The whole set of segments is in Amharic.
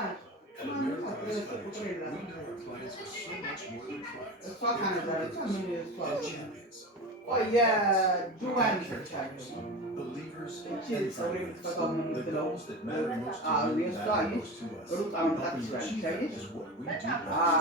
And American Athletic, we know our clients are so much more than clients. They're creators, they're champions, passionate takers, believers, and dreamers. The goals that matter most to you matter most to us. Helping you achieve them is what we do best.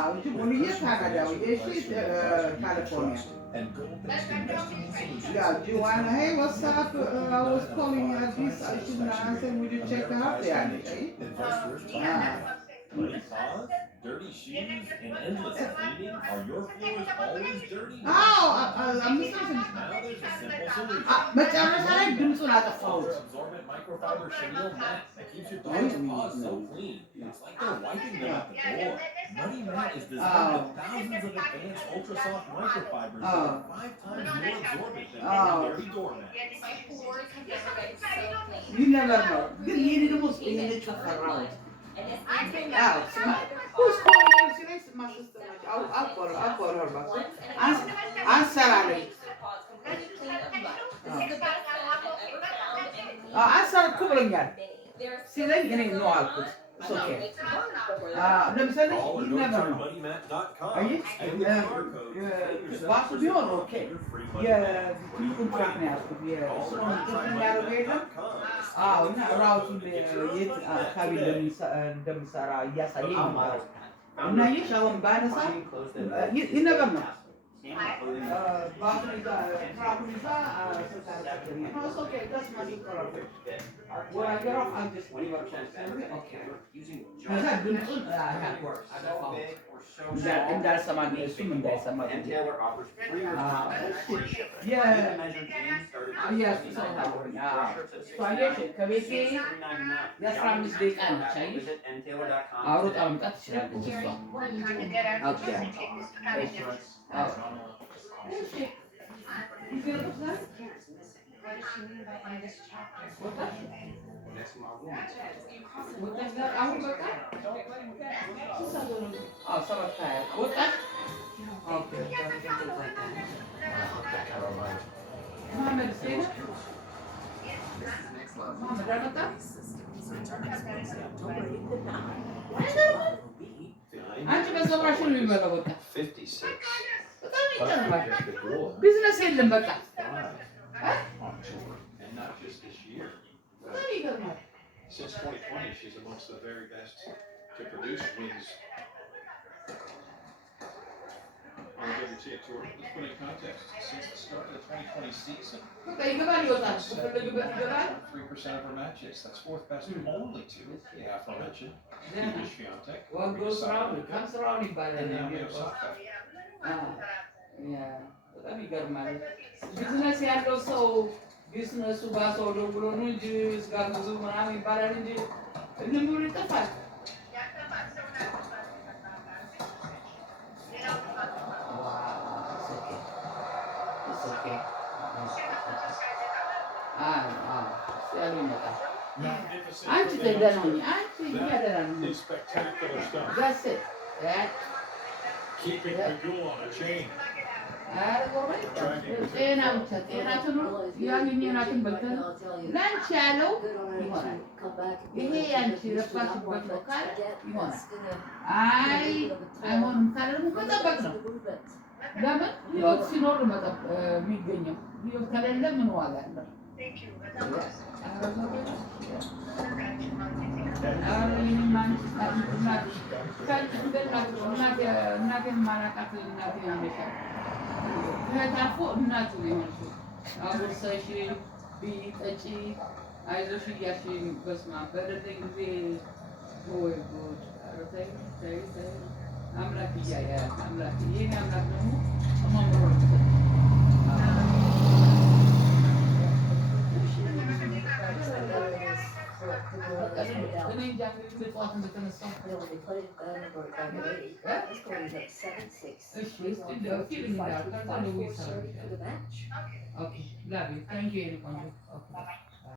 With personal financial advice from an advisor you can trust and goal-based investing solutions Hey, entirely what's free. up? Whether you I was want an calling automatic this. client I should satisfaction answer. rating, Would you check out Ameriprise the Financial, and vice versa on the way. Muddy paws, dirty shoes, and endless cleaning? Are your floors always dirty? I'm listening. Now there's a simple solution. መጨረሻ ላይ Muddy Mat, ድምፁን the አጠፋሁት። ultra absorbent microfiber chenille mat that keeps your dog's paws so clean. It's like they're wiping them at the door. Muddy Mat is designed with thousands of advanced ultra soft microfibers that are 5 times more absorbent than ordinary doormats. My floors have never been so clean. You never know. ይሄን ደግሞ ውስጥ ይሄን ተፈራሁት። And this anti Who's calling you? See, that's my sister. I'll call her back. Answer, Ali. completely clean of mud. This is the best mat I've ever found, and Answer, ኩብለኛል። they're ሲለኝ እኔ ነው አልኩት። It's okay. ለምሳሌ Call or you go never to know. muddymat.com. አየህ Scan the QR code. Save yourself ባሱ 50% ቢሆን off ኦኬ your free Muddy Mat. የኮንትራክት ነው ያልኩት Call or የስፖንሰር go to የሚያደርገው የለም muddymat.com. እና ራሱን የት አካባቢ እንደምሰራ እያሳየኝ ነበር እና ይህ አሁን ባነሳ ይነበር ነው ባሱን ይዛ ትራኩን ይዛ ስታረቀኝ ነው እሱ ኦኬ ደስ ማዲክ When I get off, I'm just leave it okay. ከዛ ድምፁን እንዳልሰማ እሱም እንዳይሰማ And Taylor offers free ከቤቴ የአስራ አምስት ደቂቃ ነች አየሽ አውሮጣ መምጣት ትችላለች እሷ አሁን በቃ ሰባት ሀያ ወጣት መሀመድ ሴት መሀመድ አልመጣም አንቺ በፀጉራሽ ነው የሚበላው በቃ 56. በጣም ይጨምራል Just the girl. ቢዝነስ የለም በቃ On tour, and not just this year. በጣም ይገርማል Since 2020, she's amongst the very best to produce wins on the WTA Tour. Let's put in context. Since the start of the 2020 season, በቃ ይገባል ይወጣል ከፈለግበት ይገባል 3% of her matches. That's fourth best only to the aforementioned ደህና Iga Swiatek, ወንዶ ስራውን ካንስራውን ይባላል and Naomi Osaka. በጣም ይገርማል ቢዝነስ ያለው ሰው ቢዝነሱ ባሰው ደውሎ ነው እንጂ ስጋ ብዙ ምናምን ይባላል እንጂ እንም ብሎ ይጠፋል አንቺ ተደናኝ አንቺ ያደራኝ Is spectacular stuff. that's it that Keeping the ghoul on a chain. ጤና ብቻ ጤና ትኑር ያገኘናትን በልተን ላንቺ ያለው ይሆናል ይሄ ያንቺ ረፋሽበት ነው ካለ ይሆናል አይ አይሆንም ካለ ደግሞ መጠበቅ ነው ለምን ህይወት ሲኖር መጠበቅ የሚገኘው ህይወት ከሌለ ምን ዋጋ አለው እናቴን ማላውቃት እናቴ ያመሻል ከታፎ እናቱ ነው የሆነችው አጉርሰሽ ብይ ጠጪ አይዞሽ እያልሽ በስመ አብ በደረሰኝ ጊዜ ወይ ጉድ ኧረ ተይ ተይ ተይ አምላክ እያያል አምላክ የእኔ አምላክ ደግሞ ተማምሮ ነው እኔ እንጃ ጠዋት እንደተነሳሁ እሺ እስኪ እንደው ፊልም እንዳልኩ ከዛ ነው ይሰራል ኦኬ ላቪ ታንክ ዩ ኤኒ ቆንጆ ኦኬ